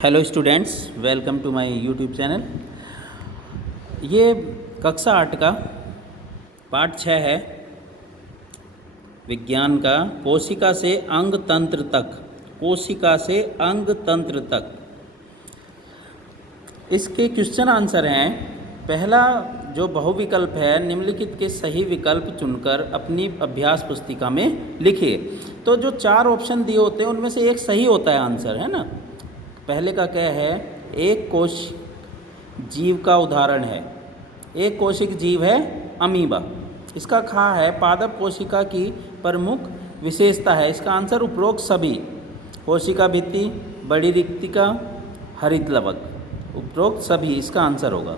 Hello students, welcome to my YouTube channel. ये कक्षा 8 का पाठ 6 है विज्ञान का, कोशिका से अंग तंत्र तक। कोशिका से अंग तंत्र तक इसके क्वेश्चन आंसर हैं। पहला जो बहुविकल्प है, निम्नलिखित के सही विकल्प चुनकर अपनी अभ्यास पुस्तिका में लिखिए। तो जो 4 ऑप्शन दिए होते हैं उनमें से एक सही होता है आंसर, है ना। पहले का क्या है, एक कोश जीव का उदाहरण है। एक कोशिक जीव है अमीबा। इसका खा है पादप कोशिका की प्रमुख विशेषता है। इसका आंसर उपरोक्त सभी। कोशिका भित्ति, बड़ी रिक्तिका, हरित लवक, उपरोक्त सभी इसका आंसर होगा।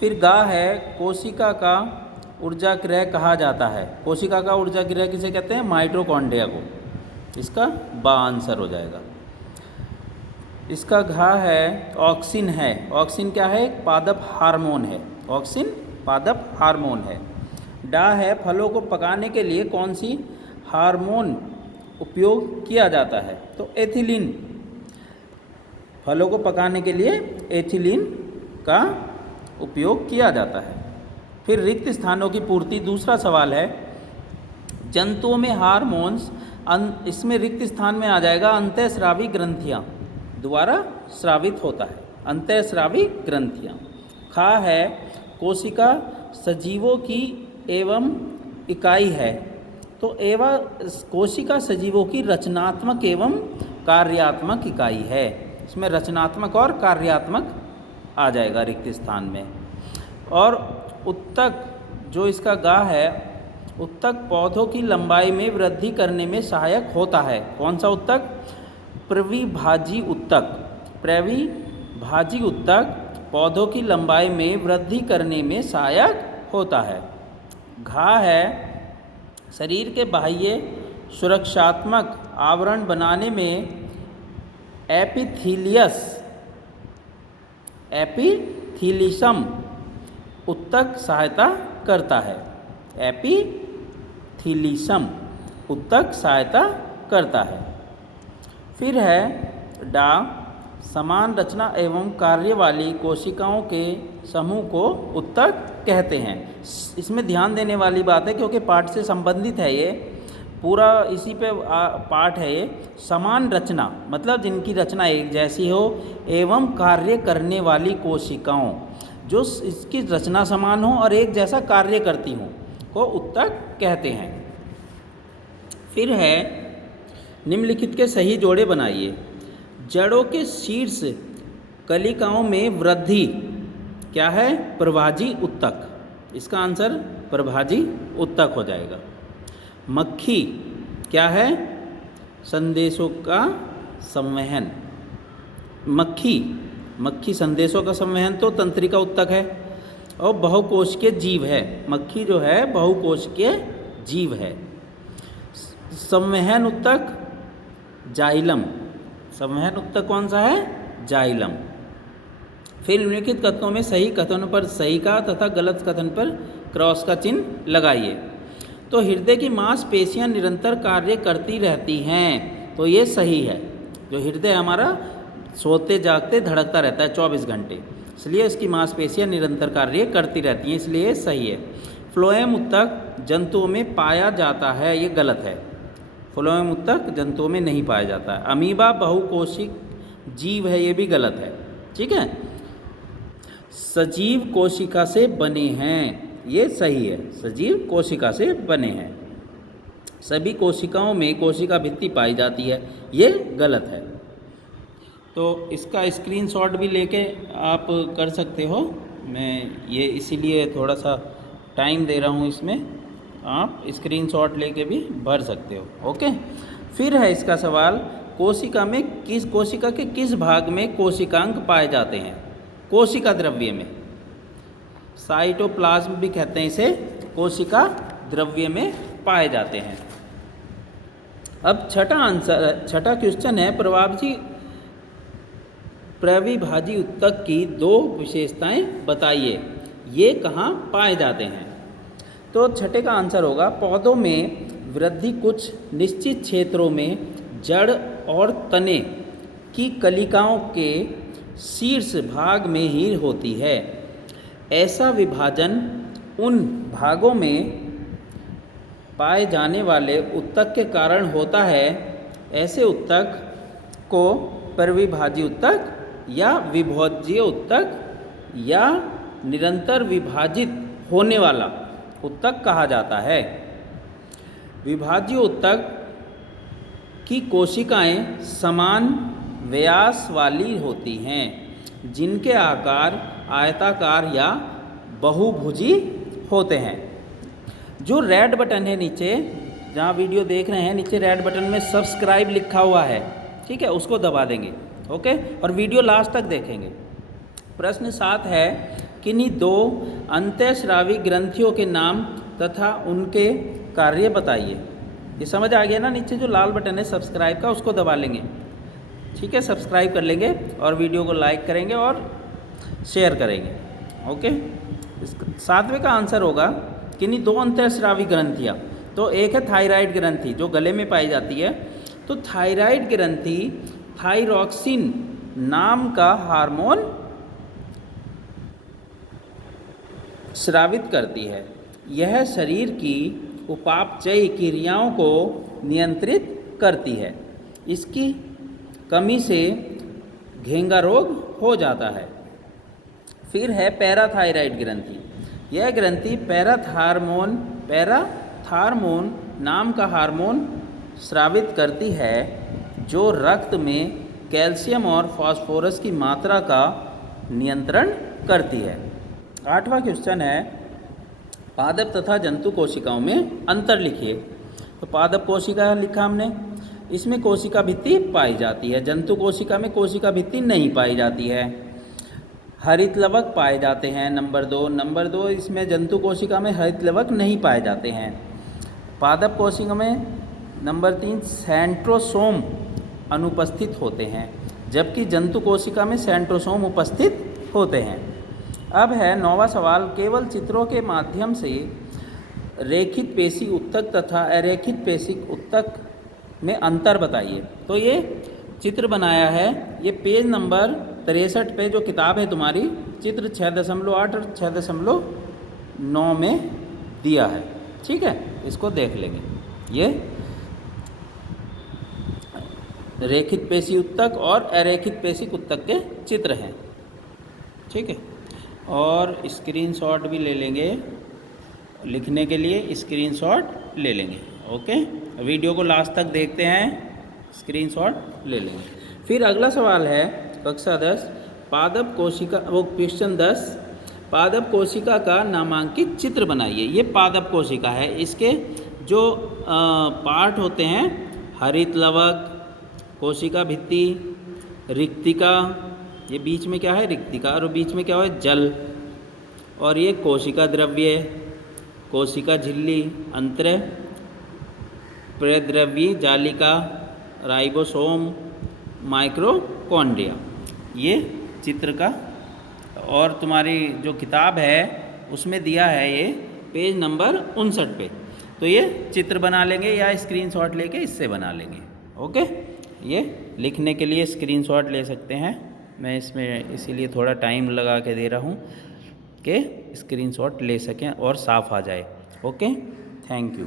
फिर गा है कोशिका का ऊर्जा गृह कहा जाता है। कोशिका का ऊर्जा गृह किसे कहते हैं? माइटोकॉन्ड्रिया को। इसका बा आंसर हो जाएगा। इसका घा है ऑक्सिन है। ऑक्सिन क्या है? एक पादप हार्मोन है। ऑक्सिन पादप हार्मोन है। डा है फलों को पकाने के लिए कौन सी हार्मोन उपयोग किया जाता है? तो एथिलीन। फलों को पकाने के लिए एथिलीन का उपयोग किया जाता है। फिर रिक्त स्थानों की पूर्ति, दूसरा सवाल है। जंतुओं में हार्मोन्स, इसमें रिक्त स्थान में आ जाएगा अंतःस्रावी ग्रंथियाँ, द्वारा स्रावित होता है। अंतःस्रावी ग्रंथियाँ। खा है कोशिका सजीवों की एवं इकाई है। तो कोशिका सजीवों की रचनात्मक एवं कार्यात्मक इकाई है। इसमें रचनात्मक और कार्यात्मक आ जाएगा रिक्त स्थान में। और उत्तक जो इसका गा है, उत्तक पौधों की लंबाई में वृद्धि करने में सहायक होता है। कौन सा उत्तक? प्रविभाजी उत्तक। प्रविभाजी उत्तक पौधों की लंबाई में वृद्धि करने में सहायक होता है। घा है शरीर के बाह्य सुरक्षात्मक आवरण बनाने में एपिथीलियम उत्तक सहायता करता है। एपिथीलियम उत्तक सहायता करता है। फिर है डा समान रचना एवं कार्य वाली कोशिकाओं के समूह को उत्तक कहते हैं। इसमें ध्यान देने वाली बात है क्योंकि पाठ से संबंधित है, ये पूरा इसी पे पाठ है। ये समान रचना मतलब जिनकी रचना एक जैसी हो एवं कार्य करने वाली कोशिकाओं, जो इसकी रचना समान हो और एक जैसा कार्य करती हों, को उत्तक कहते हैं। फिर है निम्नलिखित के सही जोड़े बनाइए। जड़ों के शीर्ष कलिकाओं में वृद्धि क्या है? प्रभाजी उत्तक। इसका आंसर प्रभाजी उत्तक हो जाएगा। मक्खी क्या है? संदेशों का संवहन। मक्खी संदेशों का संवहन तो तंत्रिका उत्तक है और बहुकोशिकीय जीव है। मक्खी जो है बहुकोशिकीय जीव है। संवहन उत्तक जाइलम। संवहन उत्तक कौन सा है? जाइलम। फिर निम्नलिखित कथनों में सही कथन पर सही का तथा गलत कथन पर क्रॉस का चिन्ह लगाइए। तो हृदय की मांसपेशियां निरंतर कार्य करती रहती हैं, तो ये सही है। जो हृदय हमारा सोते जागते धड़कता रहता है 24 घंटे, इसलिए इसकी मांसपेशियां निरंतर कार्य करती रहती हैं, इसलिए ये सही है। फ्लोएम उत्तक जंतुओं में पाया जाता है, ये गलत है। फ्लोएम उत्तक जंतुओं में नहीं पाया जाता है। अमीबा बहुकोशिक जीव है, ये भी गलत है। ठीक है। सजीव कोशिका से बने हैं, ये सही है। सजीव कोशिका से बने हैं। सभी कोशिकाओं में कोशिका भित्ति पाई जाती है, ये गलत है। तो इसका स्क्रीनशॉट भी लेके आप कर सकते हो। मैं ये इसीलिए थोड़ा सा टाइम दे रहा हूँ, इसमें आप स्क्रीनशॉट लेके भी भर सकते हो। ओके। फिर है इसका सवाल, कोशिका के किस भाग में कोशिकांग पाए जाते हैं? कोशिका द्रव्य में। साइटोप्लाज्म भी कहते हैं इसे। कोशिका द्रव्य में पाए जाते हैं। अब छठा क्वेश्चन है, प्रविभाजी उत्तक की 2 विशेषताएं बताइए, ये कहाँ पाए जाते हैं? तो छठे का आंसर होगा, पौधों में वृद्धि कुछ निश्चित क्षेत्रों में जड़ और तने की कलिकाओं के शीर्ष भाग में ही होती है। ऐसा विभाजन उन भागों में पाए जाने वाले उत्तक के कारण होता है। ऐसे उत्तक को परिविभाज्य उत्तक या विभोज्य उत्तक या निरंतर विभाजित होने वाला उत्तक कहा जाता है। विभाज्य उत्तक की कोशिकाएं समान व्यास वाली होती हैं, जिनके आकार आयताकार या बहुभुजी होते हैं। जो रेड बटन है नीचे, जहाँ वीडियो देख रहे हैं, नीचे रेड बटन में सब्सक्राइब लिखा हुआ है, ठीक है, उसको दबा देंगे। ओके, और वीडियो लास्ट तक देखेंगे। प्रश्न 7 है, किन्हीं दो अंतःस्रावी ग्रंथियों के नाम तथा उनके कार्य बताइए। ये समझ आ गया ना? नीचे जो लाल बटन है सब्सक्राइब का, उसको दबा लेंगे, ठीक है, सब्सक्राइब कर लेंगे और वीडियो को लाइक करेंगे और शेयर करेंगे। ओके, 7वें का आंसर होगा किन्हीं दो अंतःस्रावी ग्रंथियाँ। तो एक है थायराइड ग्रंथि जो गले में पाई जाती है। तो थायराइड ग्रंथि थायरॉक्सिन नाम का हार्मोन स्रावित करती है। यह शरीर की उपापचयी क्रियाओं को नियंत्रित करती है। इसकी कमी से घेंगा रोग हो जाता है। फिर है पैराथायराइड ग्रंथि। यह ग्रंथि पैराथार्मोन नाम का हार्मोन स्रावित करती है, जो रक्त में कैल्शियम और फास्फोरस की मात्रा का नियंत्रण करती है। 8वां क्वेश्चन है, पादप तथा जंतु कोशिकाओं में अंतर लिखिए। तो पादप कोशिका लिखा हमने, इसमें कोशिका भित्ति पाई जाती है। जंतु कोशिका में कोशिका भित्ति नहीं पाई जाती है। हरित लवक पाए जाते हैं, नंबर 2। इसमें जंतु कोशिका में हरित लवक नहीं पाए जाते हैं। पादप कोशिका में नंबर 3 सेंट्रोसोम अनुपस्थित होते हैं, जबकि जंतु कोशिका में सेंट्रोसोम उपस्थित होते हैं। अब है 9वां सवाल, केवल चित्रों के माध्यम से रेखित पेशी उत्तक तथा अरेखित पेशी उत्तक में अंतर बताइए। तो ये चित्र बनाया है, ये पेज नंबर 63 पे जो किताब है तुम्हारी, चित्र 6.8 और 6.9 में दिया है, ठीक है, इसको देख लेंगे। ये रेखित पेशी उत्तक और अरेखित पेशी उत्तक के चित्र हैं, ठीक है। और स्क्रीनशॉट भी ले लेंगे, लिखने के लिए स्क्रीनशॉट ले लेंगे। ओके, वीडियो को लास्ट तक देखते हैं, स्क्रीनशॉट ले लेंगे। फिर अगला सवाल है कक्षा 10, पादप कोशिका, वो क्वेश्चन 10, पादप कोशिका का नामांकित चित्र बनाइए। ये पादप कोशिका है, इसके जो पार्ट होते हैं, हरित लवक, कोशिका भित्ति, रिक्तिका, ये बीच में क्या है रिक्तिका, और बीच में क्या है जल, और ये कोशिका द्रव्य, कोशिका झिल्ली, अंतर प्रद्रव्य जालिका, राइबोसोम, माइक्रोकॉन्ड्रिया, ये चित्र का। और तुम्हारी जो किताब है उसमें दिया है ये पेज नंबर 59 पे। तो ये चित्र बना लेंगे या स्क्रीनशॉट लेके इससे बना लेंगे। ओके, ये लिखने के लिए स्क्रीनशॉट ले सकते हैं, मैं इसमें इसीलिए थोड़ा टाइम लगा के दे रहा हूँ कि स्क्रीनशॉट ले सकें और साफ़ आ जाए। Okay, thank you.